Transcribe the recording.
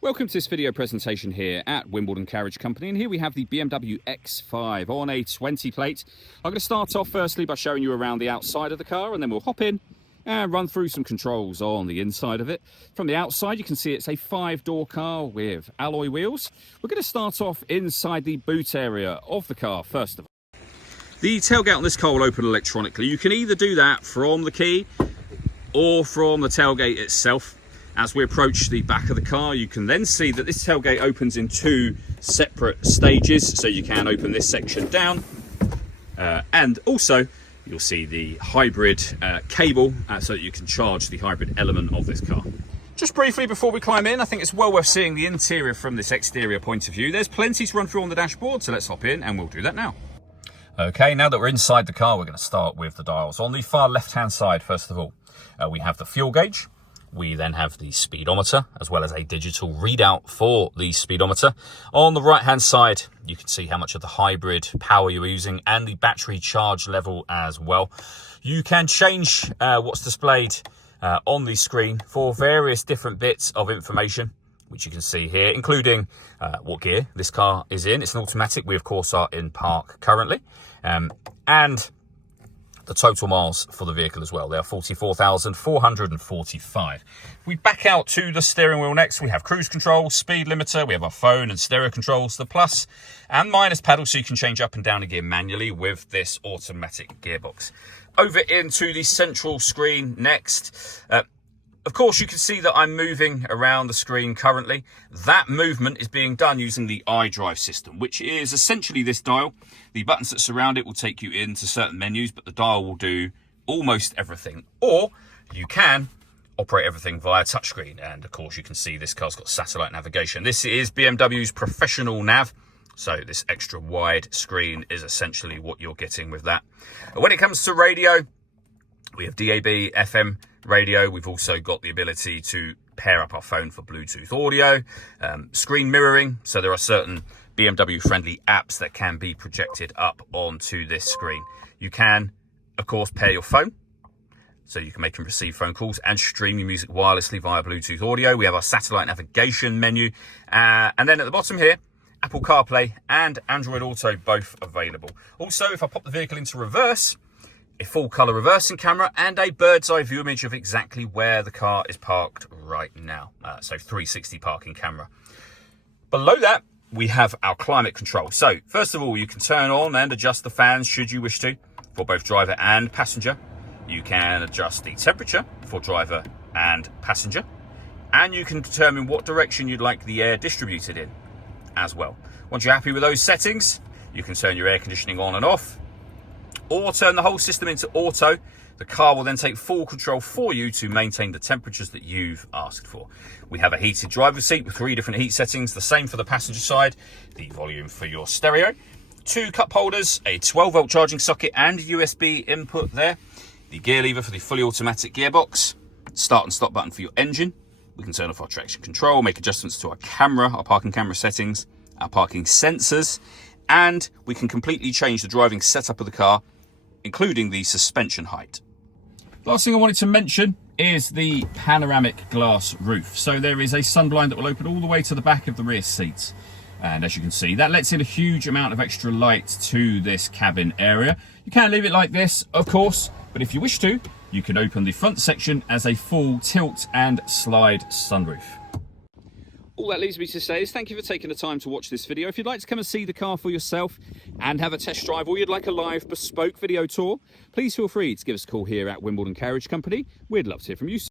Welcome to this video presentation here at Wimbledon Carriage Company, and here we have the BMW X5 on a 20 plate. I'm going to start off firstly by showing you around the outside of the car, and then we'll hop in and run through some controls on the inside of it. From the outside you can see it's a 5-door car with alloy wheels. We're going to start off inside the boot area of the car first of all. The tailgate on this car will open electronically. You can either do that from the key or from the tailgate itself. As we approach the back of the car, you can then see that this tailgate opens in two separate stages. So you can open this section down and also you'll see the hybrid cable so that you can charge the hybrid element of this car. Just briefly before we climb in, I think it's well worth seeing the interior from this exterior point of view. There's plenty to run through on the dashboard, so let's hop in and we'll do that now. Okay, now that we're inside the car, we're going to start with the dials. On the far left-hand side, first of all, we have the fuel gauge. We then have the speedometer, as well as a digital readout for the speedometer. On the right-hand side, you can see how much of the hybrid power you're using and the battery charge level as well. You can change what's displayed on the screen for various different bits of information, which you can see here, including what gear this car is in. It's an automatic. We, of course, are in park currently. And the total miles for the vehicle as well. They are 44,445. We back out to the steering wheel next. We have cruise control, speed limiter. We have our phone and stereo controls, the plus and minus pedal, so you can change up and down a gear manually with this automatic gearbox. Over into the central screen next. Of course, you can see that I'm moving around the screen currently. That movement is being done using the iDrive system, which is essentially this dial. The buttons that surround it will take you into certain menus, but the dial will do almost everything. Or you can operate everything via touchscreen. And of course, you can see this car's got satellite navigation. This is BMW's professional nav. So this extra wide screen is essentially what you're getting with that. When it comes to radio, we have DAB, FM radio. We've also got the ability to pair up our phone for Bluetooth audio, screen mirroring. So there are certain BMW friendly apps that can be projected up onto this screen. You can, of course, pair your phone, so you can make and receive phone calls and stream your music wirelessly via Bluetooth audio. We have our satellite navigation menu. And then at the bottom here, Apple CarPlay and Android Auto, both available. Also, if I pop the vehicle into reverse, a full colour reversing camera and a bird's eye view image of exactly where the car is parked right now. So 360 parking camera. Below that, we have our climate control. So first of all, you can turn on and adjust the fans should you wish to for both driver and passenger. You can adjust the temperature for driver and passenger. And you can determine what direction you'd like the air distributed in as well. Once you're happy with those settings, you can turn your air conditioning on and off, or turn the whole system into auto. The car will then take full control for you to maintain the temperatures that you've asked for. We have a heated driver's seat with 3 different heat settings, the same for the passenger side, the volume for your stereo, 2 cup holders, a 12-volt charging socket and USB input there, the gear lever for the fully automatic gearbox, start and stop button for your engine. We can turn off our traction control, make adjustments to our camera, our parking camera settings, our parking sensors, and we can completely change the driving setup of the car, including the suspension height. Last thing I wanted to mention is the panoramic glass roof. So there is a sunblind that will open all the way to the back of the rear seats. And as you can see, that lets in a huge amount of extra light to this cabin area. You can leave it like this, of course, but if you wish to, you can open the front section as a full tilt and slide sunroof. All that leaves me to say is thank you for taking the time to watch this video. If you'd like to come and see the car for yourself and have a test drive, or you'd like a live bespoke video tour, please feel free to give us a call here at Wimbledon Carriage Company. We'd love to hear from you soon.